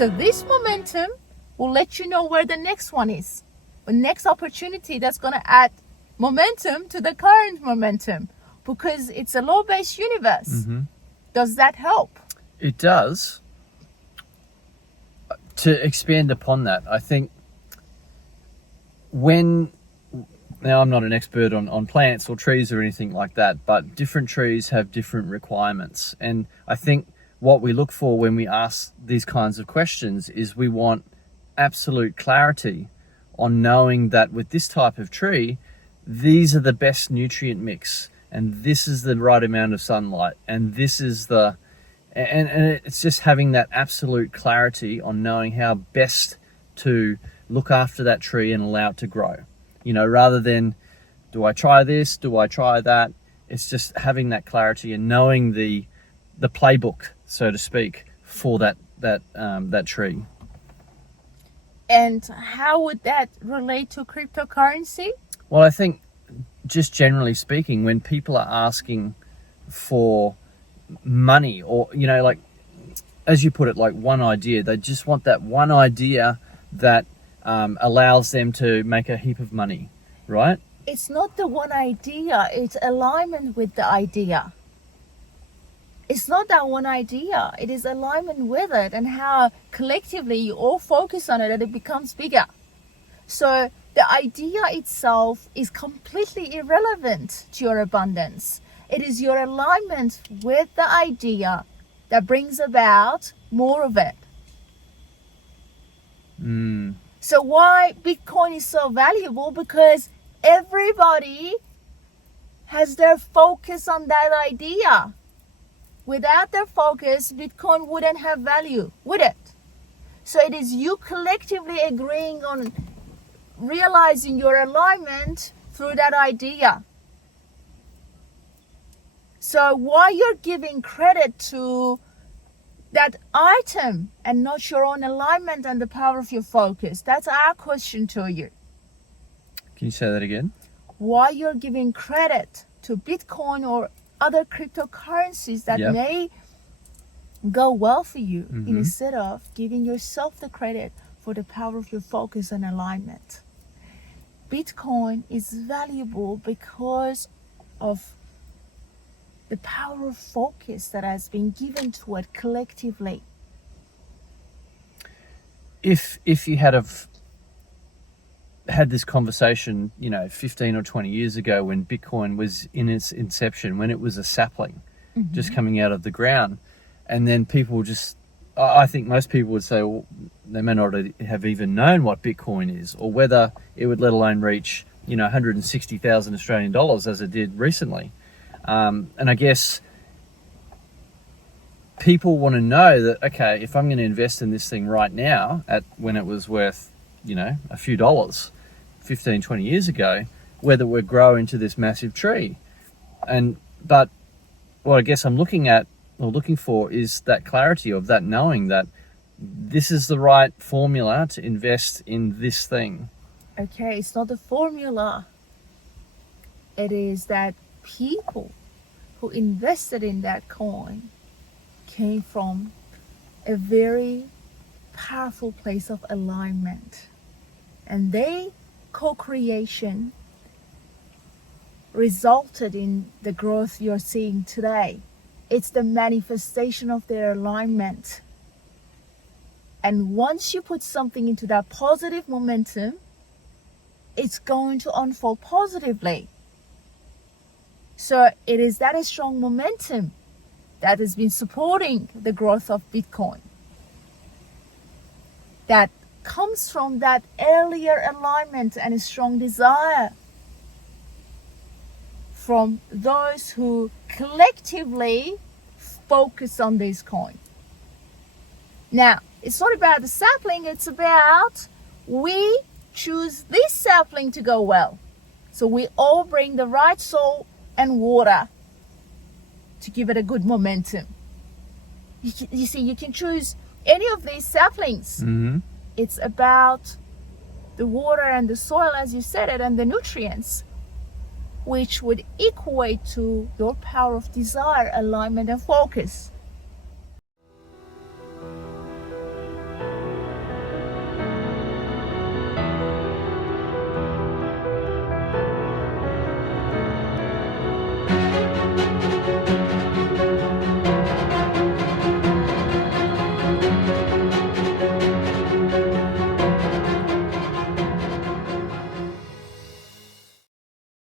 So this momentum will let you know where the next one is. The next opportunity that's going to add momentum to the current momentum, because it's a law-based universe. Mm-hmm. Does that help? It does. To expand upon that, I think now I'm not an expert on plants or trees or anything like that, but different trees have different requirements. And I think what we look for when we ask these kinds of questions is we want absolute clarity on knowing that with this type of tree, these are the best nutrient mix, and this is the right amount of sunlight, and this is and it's just having that absolute clarity on knowing how best to look after that tree and allow it to grow. Rather than, do I try this? Do I try that? It's just having that clarity and knowing the playbook, so to speak, for that tree. And how would that relate to cryptocurrency? Well, I think just generally speaking, when people are asking for money or, like, as you put it, like one idea, they just want that one idea that allows them to make a heap of money, right? It's not the one idea, it's alignment with the idea. It's not that one idea, it is alignment with it, and how collectively you all focus on it and it becomes bigger. So the idea itself is completely irrelevant to your abundance. It is your alignment with the idea that brings about more of it. So why Bitcoin is so valuable? Because everybody has their focus on that idea. Without their focus, Bitcoin wouldn't have value, would it? So it is you collectively agreeing on realizing your alignment through that idea. So why you're giving credit to that item and not your own alignment and the power of your focus? That's our question to you. Can you say that again? Why you're giving credit to Bitcoin or other cryptocurrencies that may go well for you, instead of giving yourself the credit for the power of your focus and alignment. Bitcoin is valuable because of the power of focus that has been given to it collectively. If you had this conversation, 15 or 20 years ago, when Bitcoin was in its inception, when it was a sapling just coming out of the ground, and then people I think most people would say, well, they may not have even known what Bitcoin is, or whether it would let alone reach 160,000 Australian dollars as it did recently. And I guess people want to know that, okay, if I'm going to invest in this thing right now when it was worth, a few dollars 15, 20 years ago, whether it would grow into this massive tree. But what I guess I'm looking for is that clarity of that, knowing that this is the right formula to invest in this thing. Okay, it's not the formula. It is that people who invested in that coin came from a very powerful place of alignment, and they co-creation resulted in the growth you're seeing today. It's the manifestation of their alignment. And once you put something into that positive momentum, it's going to unfold positively. So it is that strong momentum that has been supporting the growth of Bitcoin, that comes from that earlier alignment and a strong desire from those who collectively focus on this coin. Now, it's not about the sapling, it's about we choose this sapling to go well. So we all bring the right soul and water to give it a good momentum. You see, you can choose any of these saplings. It's about the water and the soil, as you said it, and the nutrients, which would equate to your power of desire, alignment, and focus.